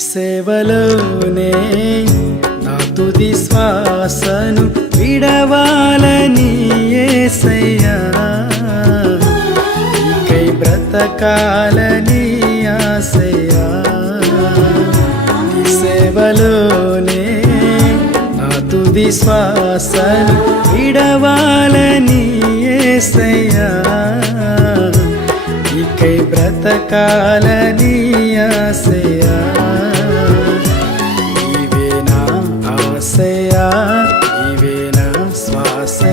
సేవలోనే నా తుది శ్వాసను విడవాలని ఏసయ్యా. నీకై బ్రతకాలని ఆశయ్యా. సేవలోనే నా తుది శ్వాసను విడవాలని ఏసయ్యా. ఇకై బ్రతకాలని ఆశయా